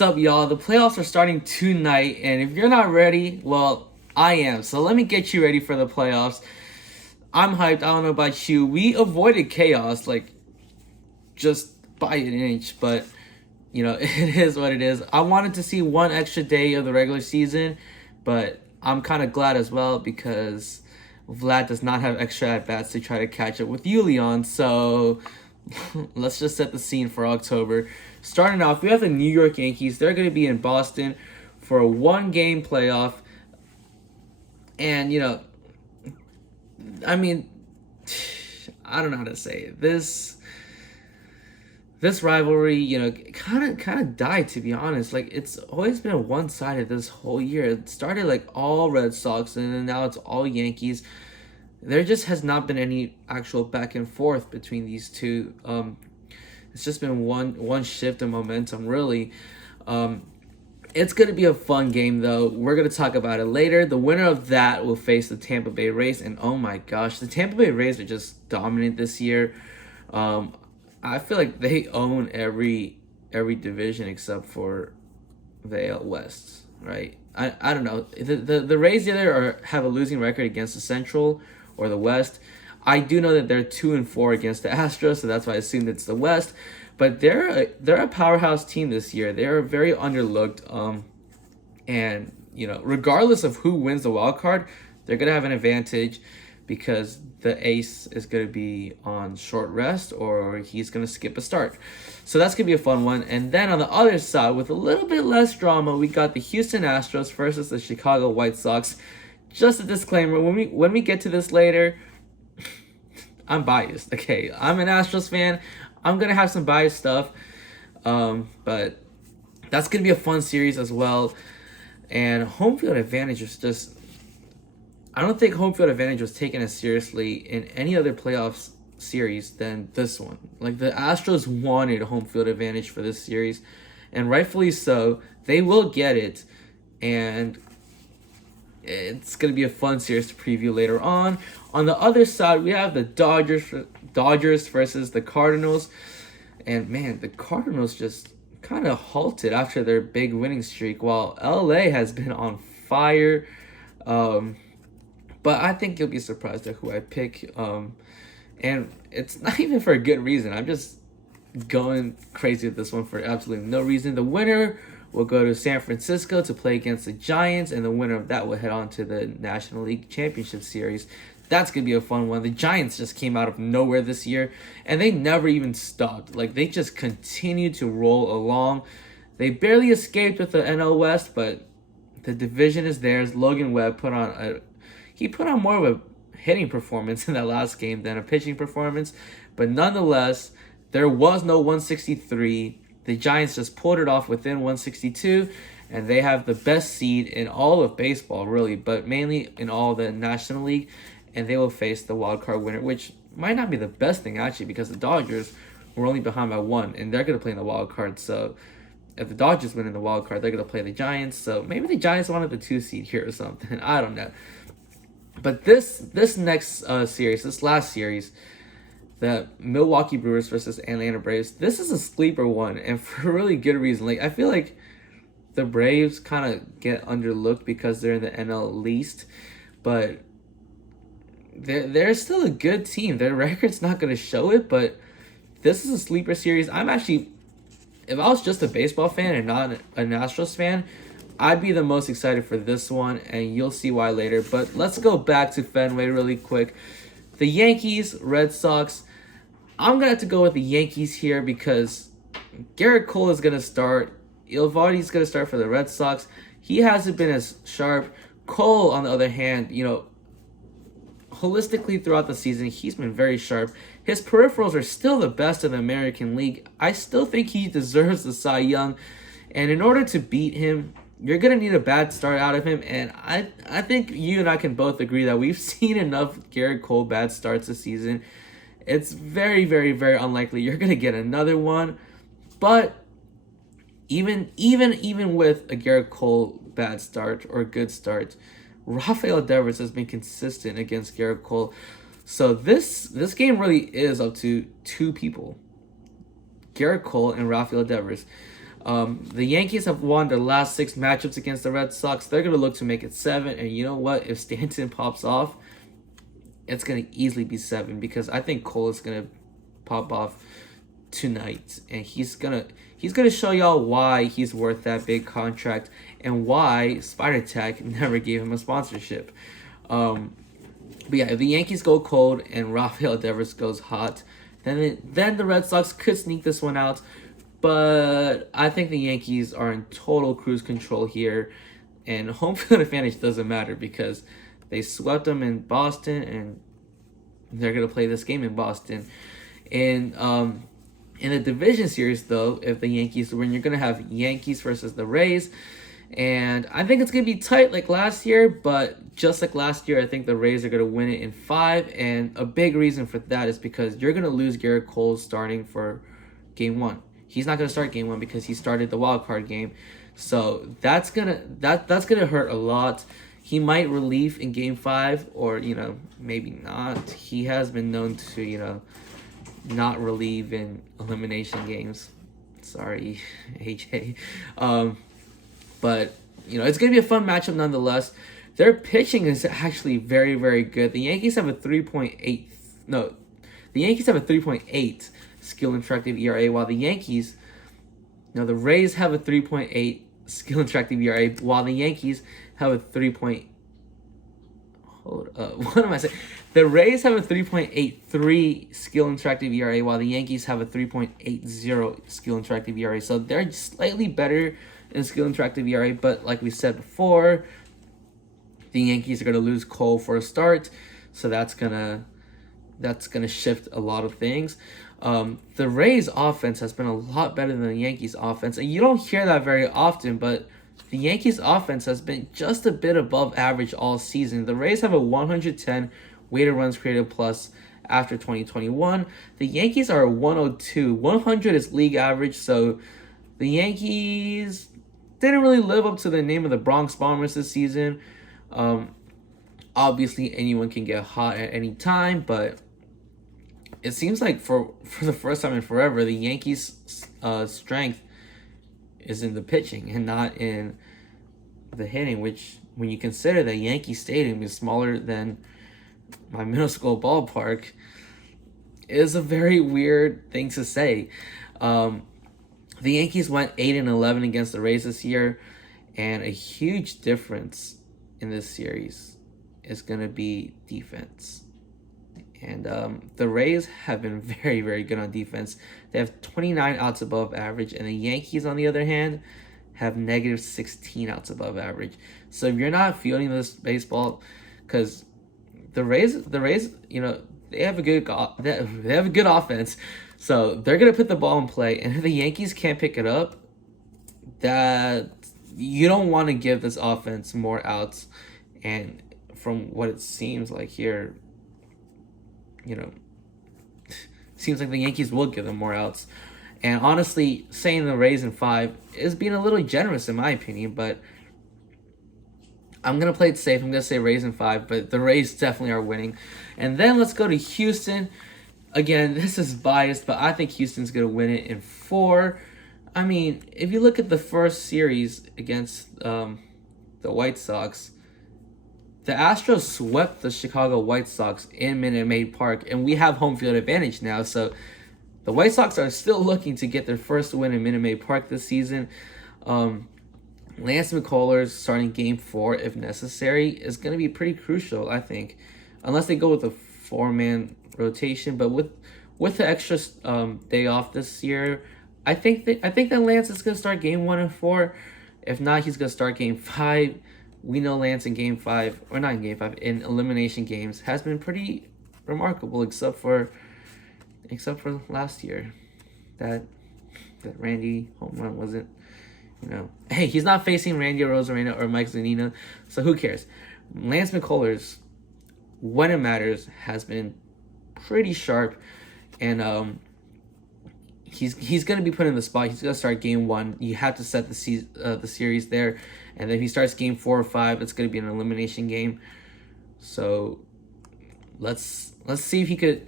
What's up, y'all? The playoffs are starting tonight, and if you're not ready, well, I am. So let me get you ready for the playoffs. I'm hyped. I don't know about you. We avoided chaos, like, just by an inch, but, it is what it is. I wanted to see one extra day of the regular season, but I'm kind of glad as well because Vlad does not have extra at-bats to try to catch up with you, Leon. So let's just set the scene for October. Starting off, we have the New York Yankees. They're going to be in Boston for a one-game playoff. And, I mean, I don't know how to say it. This rivalry, kind of died, to be honest. Like, it's always been one-sided this whole year. It started like all Red Sox, and then now it's all Yankees. There just has not been any actual back and forth between these two. It's just been one shift in momentum, really. It's going to be a fun game, though. We're going to talk about it later. The winner of that will face the Tampa Bay Rays, and oh my gosh, the Tampa Bay Rays are just dominant this year. I feel like they own every division except for the AL West, right? I don't know. The Rays either have a losing record against the Central or the West. I do know that they're 2-4 against the Astros, so that's why I assumed it's the West. But they're a powerhouse team this year. They're very underlooked. And regardless of who wins the wild card, they're gonna have an advantage because the ace is gonna be on short rest or he's gonna skip a start. So that's gonna be a fun one. And then on the other side, with a little bit less drama, we got the Houston Astros versus the Chicago White Sox. Just a disclaimer: when we get to this later, I'm biased. Okay, I'm an Astros fan. I'm gonna have some biased stuff, but that's gonna be a fun series as well. And home field advantage is just, I don't think home field advantage was taken as seriously in any other playoffs series than this one. Like, the Astros wanted home field advantage for this series, and rightfully so. They will get it, and it's going to be a fun series to preview later on. On the other side, we have the Dodgers versus the Cardinals. And, man, the Cardinals just kind of halted after their big winning streak, while LA has been on fire. But I think you'll be surprised at who I pick. And it's not even for a good reason. I'm just going crazy with this one for absolutely no reason. The winner will go to San Francisco to play against the Giants, and the winner of that will head on to the National League Championship Series. That's going to be a fun one. The Giants just came out of nowhere this year, and they never even stopped. Like, they just continued to roll along. They barely escaped with the NL West, but the division is theirs. Logan Webb put on more of a hitting performance in that last game than a pitching performance, but nonetheless, there was no 163. The Giants just pulled it off within 162, and they have the best seed in all of baseball, really, but mainly in all the National League, and they will face the wild card winner, which might not be the best thing, actually, because the Dodgers were only behind by one, and they're going to play in the wild card. So if the Dodgers win in the wild card, they're going to play the Giants. So maybe the Giants wanted the 2 seed here or something. I don't know. But this next series, this last series, the Milwaukee Brewers versus Atlanta Braves, this is a sleeper one, and for a really good reason. Like, I feel like the Braves kind of get underlooked because they're in the NL least, but they're still a good team. Their record's not going to show it, but this is a sleeper series. I'm actually, if I was just a baseball fan and not an Astros fan, I'd be the most excited for this one, and you'll see why later. But let's go back to Fenway really quick. The Yankees, Red Sox. I'm going to have to go with the Yankees here because Garrett Cole is going to start. Eovaldi's going to start for the Red Sox. He hasn't been as sharp. Cole, on the other hand, holistically throughout the season, he's been very sharp. His peripherals are still the best in the American League. I still think he deserves the Cy Young. And in order to beat him, you're going to need a bad start out of him. And I think you and I can both agree that we've seen enough Garrett Cole bad starts this season. It's very, very, very unlikely you're going to get another one. But even with a Garrett Cole bad start or good start, Rafael Devers has been consistent against Garrett Cole. So this game really is up to two people, Garrett Cole and Rafael Devers. The Yankees have won their last 6 matchups against the Red Sox. They're going to look to make it 7. And you know what? If Stanton pops off, it's going to easily be 7 because I think Cole is going to pop off tonight. And he's gonna show y'all why he's worth that big contract and why Spider Tech never gave him a sponsorship. But yeah, if the Yankees go cold and Rafael Devers goes hot, then the Red Sox could sneak this one out. But I think the Yankees are in total cruise control here, and home field advantage doesn't matter because they swept them in Boston, and they're gonna play this game in Boston. And in the division series, though, if the Yankees win, you're gonna have Yankees versus the Rays. And I think it's going to be tight like last year, but just like last year, I think the Rays are going to win it in 5. And a big reason for that is because you're going to lose Garrett Cole starting for Game 1. He's not going to start Game 1 because he started the wild card game. So that's gonna hurt a lot. He might relieve in Game 5 or, maybe not. He has been known to, not relieve in elimination games. Sorry, AJ. But, it's going to be a fun matchup nonetheless. Their pitching is actually very, very good. The Yankees have a 3.8 skill interactive ERA, while the Yankees, the Rays have a 3.8 skill interactive ERA, while the Yankees have a 3. What am I saying? The Rays have a 3.83 skill interactive ERA, while the Yankees have a 3.80 skill interactive ERA. So they're slightly better in skill interactive ERA, but like we said before, the Yankees are going to lose Cole for a start, so that's gonna shift a lot of things. The Rays offense has been a lot better than the Yankees offense, and you don't hear that very often, but the Yankees offense has been just a bit above average all season. The Rays have a 110 weighted runs created plus after 2021. The Yankees are a 102. 100 is league average, so the Yankees didn't really live up to the name of the Bronx Bombers this season. Obviously, anyone can get hot at any time, but it seems like for the first time in forever, the Yankees' strength is in the pitching and not in the hitting, which, when you consider that Yankee Stadium is smaller than my middle school ballpark, is a very weird thing to say. The Yankees went 8-11 against the Rays this year, and a huge difference in this series is going to be defense. And the Rays have been very, very good on defense. They have 29 outs above average, and the Yankees, on the other hand, have negative 16 outs above average. So if you're not fielding this baseball, because the Rays, they have a good offense. So they're going to put the ball in play, and if the Yankees can't pick it up, that you don't want to give this offense more outs. And from what it seems like here, seems like the Yankees will give them more outs. And honestly, saying the Rays in 5 is being a little generous in my opinion, but I'm going to play it safe. I'm going to say Rays in 5, but the Rays definitely are winning. And then let's go to Houston. Again, this is biased, but I think Houston's going to win it in 4. I mean, if you look at the first series against the White Sox, the Astros swept the Chicago White Sox in Minute Maid Park, and we have home field advantage now. So the White Sox are still looking to get their first win in Minute Maid Park this season. Lance McCullers starting Game 4, if necessary, is going to be pretty crucial, I think, unless they go with a 4-man rotation. But with the extra day off this year, I think that Lance is going to start Game 1 and 4. If not, he's going to start Game 5. We know Lance in Game 5, or not in Game 5, in elimination games has been pretty remarkable, except for last year, that Randy home run wasn't. Hey, he's not facing Randy Rosarena or Mike Zunino, so who cares? Lance McCullers, when it matters, has been pretty sharp, and he's going to be put in the spot. He's going to start Game 1. You have to set the series there, and then if he starts Game 4 or 5, it's going to be an elimination game. So let's see if he could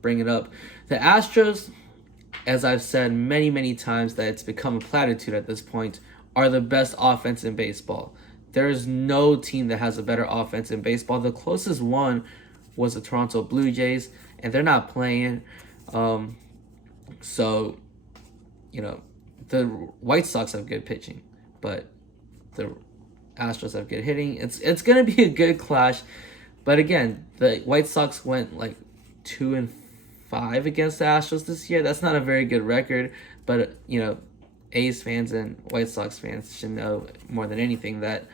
bring it up. The Astros, as I've said many, many times that it's become a platitude at this point, are the best offense in baseball. There is no team that has a better offense in baseball. The closest one was the Toronto Blue Jays, and they're not playing. So, the White Sox have good pitching, but the Astros have good hitting. It's gonna be a good clash, but again, the White Sox went like 2-5 against the Astros this year. That's not a very good record, but A's fans and White Sox fans should know more than anything that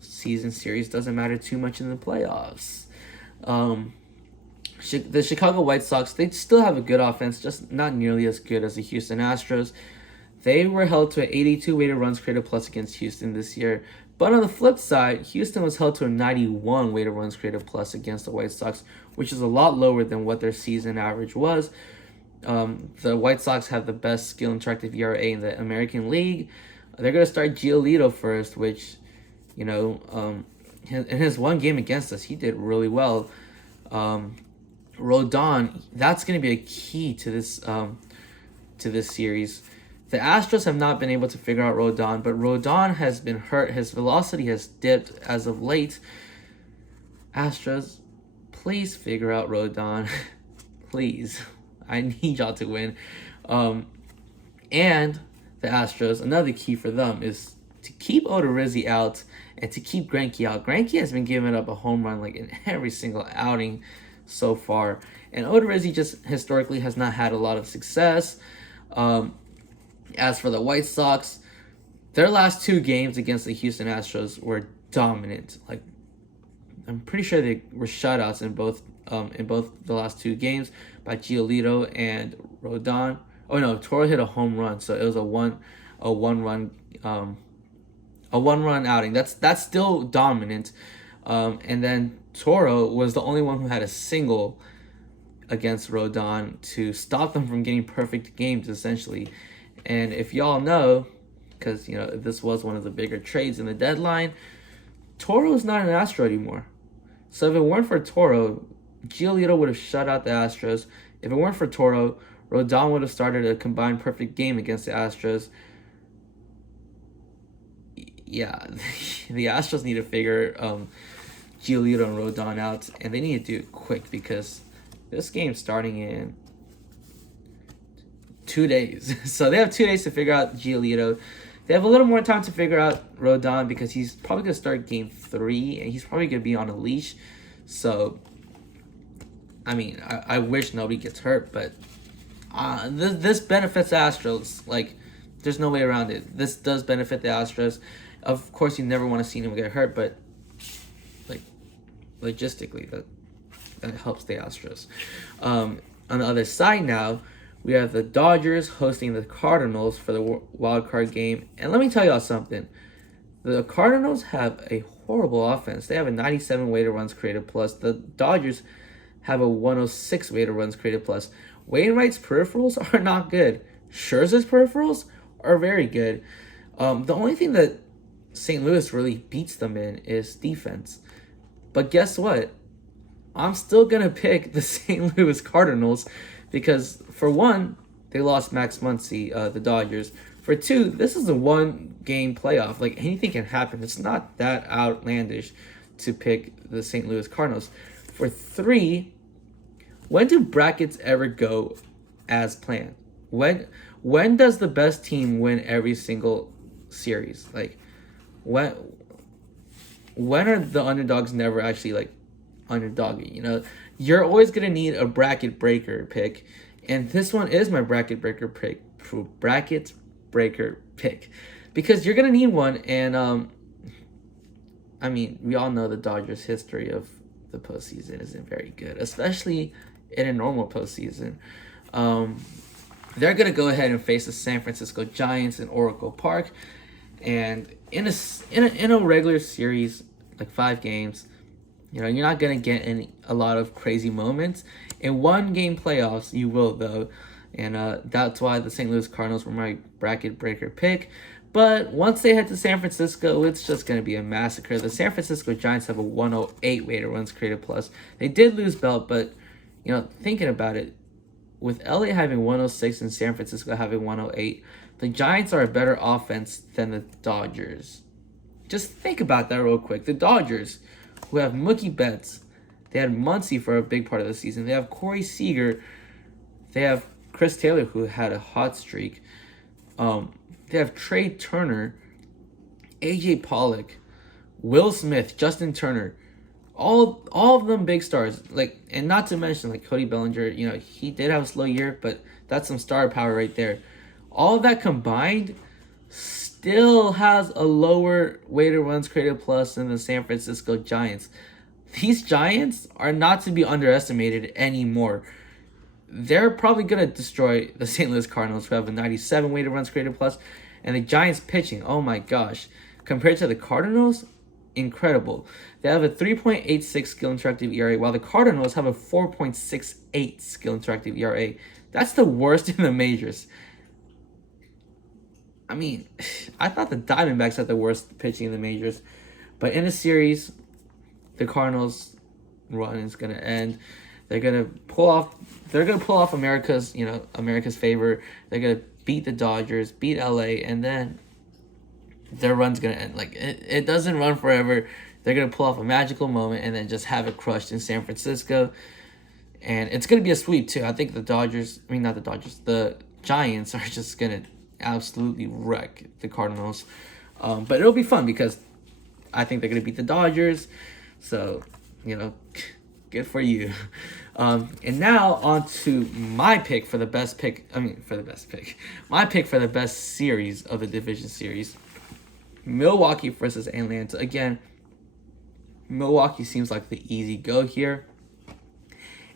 season series doesn't matter too much in the playoffs. The Chicago White Sox, they still have a good offense, just not nearly as good as the Houston Astros. They were held to an 82 weighted runs created plus against Houston this year. But on the flip side, Houston was held to a 91 weighted runs created plus against the White Sox, which is a lot lower than what their season average was. The White Sox have the best skill interactive ERA in the American League. They're going to start Giolito first, which, in his one game against us, he did really well. Rodon, that's going to be a key to this series. The Astros have not been able to figure out Rodon, but Rodon has been hurt. His velocity has dipped as of late. Astros, please figure out Rodon. Please. I need y'all to win. And the Astros, another key for them is to keep Odorizzi out and to keep Greinke out. Greinke has been giving up a home run like in every single outing so far. And Odorizzi just historically has not had a lot of success. As for the White Sox, their last two games against the Houston Astros were dominant. Like, I'm pretty sure they were shutouts in both the last two games by Giolito and Rodon. Oh no, Toro hit a home run, so it was a one run outing. That's still dominant. And then Toro was the only one who had a single against Rodon to stop them from getting perfect games, essentially. And if y'all know, because this was one of the bigger trades in the deadline, Toro is not an Astro anymore. So if it weren't for Toro, Giolito would have shut out the Astros. If it weren't for Toro, Rodon would have started a combined perfect game against the Astros. Yeah, the Astros need to figure Giolito and Rodon out, and they need to do it quick because this game's starting in 2 days. So they have 2 days to figure out Giolito. They have a little more time to figure out Rodon because he's probably going to start game 3 and he's probably going to be on a leash. So, I mean, I wish nobody gets hurt, but this benefits the Astros. Like, there's no way around it. This does benefit the Astros. Of course, you never want to see them get hurt, but like logistically, that helps the Astros. On the other side now, we have the Dodgers hosting the Cardinals for the wild card game. And let me tell y'all something. The Cardinals have a horrible offense. They have a 97 weighted runs created plus. The Dodgers have a 106 weighted runs created plus. Wainwright's peripherals are not good. Scherzer's peripherals are very good. The only thing that St. Louis really beats them in is defense. But guess what? I'm still going to pick the St. Louis Cardinals because, for one, they lost Max Muncy, the Dodgers. For two, this is a one-game playoff. Like, anything can happen. It's not that outlandish to pick the St. Louis Cardinals. For three, when do brackets ever go as planned? When does the best team win every single series? Like, when are the underdogs never actually, like, underdogging? You're always going to need a bracket breaker pick. And this one is my bracket breaker pick. Because you're going to need one. And, I mean, we all know the Dodgers' history of the postseason isn't very good, especially in a normal postseason. They're going to go ahead and face the San Francisco Giants in Oracle Park. And in a regular series, like 5 games, you're not going to get a lot of crazy moments. In one-game playoffs, you will, though. And that's why the St. Louis Cardinals were my bracket breaker pick. But once they head to San Francisco, it's just going to be a massacre. The San Francisco Giants have a 108 weighted runs created plus. They did lose Belt, but, thinking about it, with LA having 106 and San Francisco having 108, the Giants are a better offense than the Dodgers. Just think about that real quick. The Dodgers, who have Mookie Betts, they had Muncy for a big part of the season. They have Corey Seager. They have Chris Taylor, who had a hot streak. They have Trey Turner, AJ Pollock, Will Smith, Justin Turner. All of them big stars. And not to mention Cody Bellinger. He did have a slow year, but that's some star power right there. All of that combined still has a lower weighted runs created plus than the San Francisco Giants. These Giants are not to be underestimated anymore. They're probably going to destroy the St. Louis Cardinals, who have a 97 weighted runs created plus, and the Giants pitching, oh my gosh. Compared to the Cardinals, incredible. They have a 3.86 skill interactive ERA, while the Cardinals have a 4.68 skill interactive ERA. That's the worst in the majors. I mean, I thought the Diamondbacks had the worst pitching in the majors. But in a series, the Cardinals' run is going to end. They're going to pull off America's favor. They're going to beat the Dodgers, beat LA, and then their run's going to end. It doesn't run forever. They're going to pull off a magical moment and then just have it crushed in San Francisco. And it's going to be a sweep, too. I think the Giants are just going to absolutely wreck the Cardinals. But it'll be fun because I think they're going to beat the Dodgers. So, good for you. And now on to my pick for the best pick. My pick for the best series of the division series. Milwaukee versus Atlanta. Again, Milwaukee seems like the easy go here.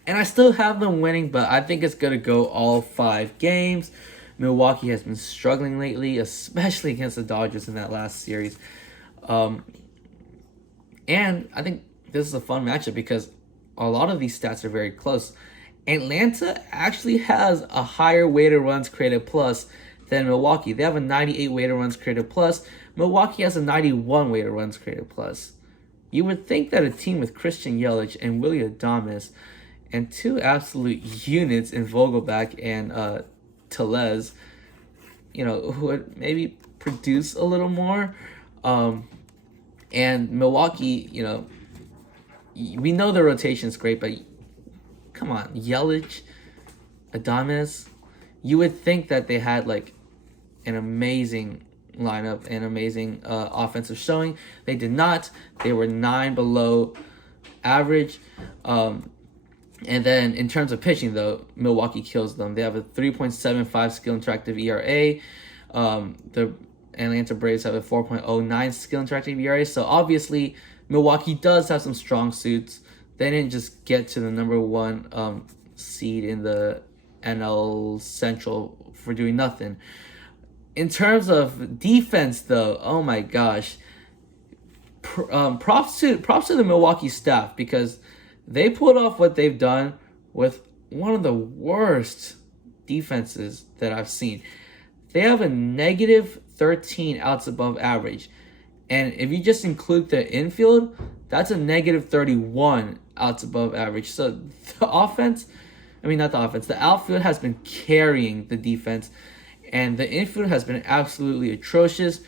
And I still have them winning, but I think it's going to go all 5 games. Milwaukee has been struggling lately, especially against the Dodgers in that last series. And I think this is a fun matchup because a lot of these stats are very close. Atlanta actually has a higher weighted runs created plus than Milwaukee. They have a 98 weighted runs created plus. Milwaukee has a 91 weighted runs created plus. You would think that a team with Christian Yelich and Willy Adames and 2 absolute units in Vogelback and Tellez, who would maybe produce a little more. And Milwaukee, we know the rotation is great, but come on, Yelich, Adames, you would think that they had an amazing lineup and amazing offensive showing. They did not. They were 9 below average. And then in terms of pitching, though, Milwaukee kills them. They have a 3.75 skill interactive ERA. The Atlanta Braves have a 4.09 skill interactive ERA. So obviously, Milwaukee does have some strong suits. They didn't just get to the number 1 seed in the NL Central for doing nothing. In terms of defense, though, oh my gosh, props to the Milwaukee staff because they pulled off what they've done with one of the worst defenses that I've seen. They have a negative 13 outs above average. And if you just include the infield, that's a negative 31 outs above average. So the outfield has been carrying the defense. And the infield has been absolutely atrocious.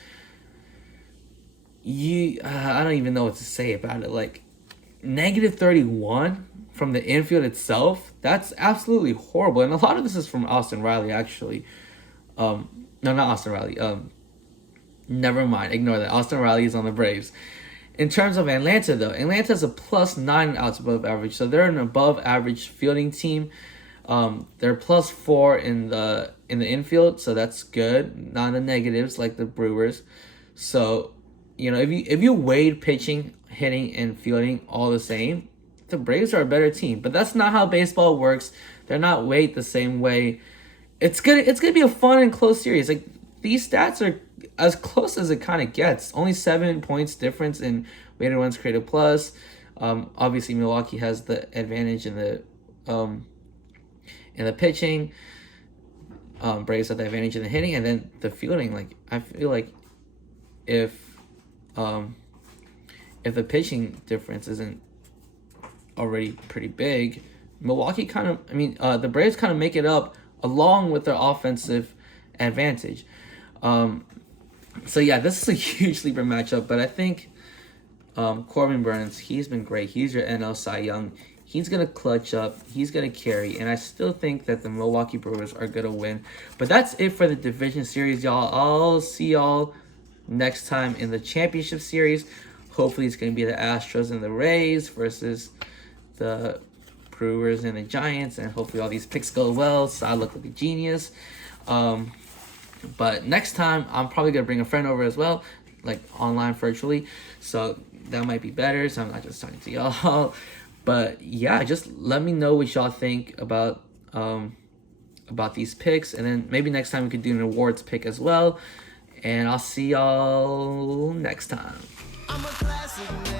I don't even know what to say about it. Negative 31 from the infield itself, that's absolutely horrible. And a lot of this is from Austin Riley, actually. No, not Austin Riley. Never mind. Ignore that. Austin Riley is on the Braves. In terms of Atlanta, though, Atlanta has a plus 9 outs above average. So they're an above average fielding team. They're plus 4 in the infield, so that's good. Not in the negatives like the Brewers. So, if you weighed pitching, hitting, and fielding all the same, the Braves are a better team. But that's not how baseball works. They're not weighed the same way. It's gonna be a fun and close series. These stats are as close as it kind of gets. Only 7 points difference in weighted runs created plus. Obviously, Milwaukee has the advantage in the pitching. Braves have the advantage in the hitting, and then the fielding. I feel like if the pitching difference isn't already pretty big, Milwaukee the Braves kind of make it up along with their offensive advantage. So yeah, this is a huge sleeper matchup, but I think Corbin Burns, he's been great. He's your NL Cy Young. He's going to clutch up. He's going to carry. And I still think that the Milwaukee Brewers are going to win. But that's it for the division series, y'all. I'll see y'all next time in the championship series. Hopefully it's going to be the Astros and the Rays versus the Brewers and the Giants. And hopefully all these picks go well, so I look like a genius. But next time, I'm probably going to bring a friend over as well, like online virtually. So that might be better, so I'm not just talking to y'all. But yeah, just let me know what y'all think about these picks, and then maybe next time we could do an awards pick as well. And I'll see y'all next time. I'm a classic man.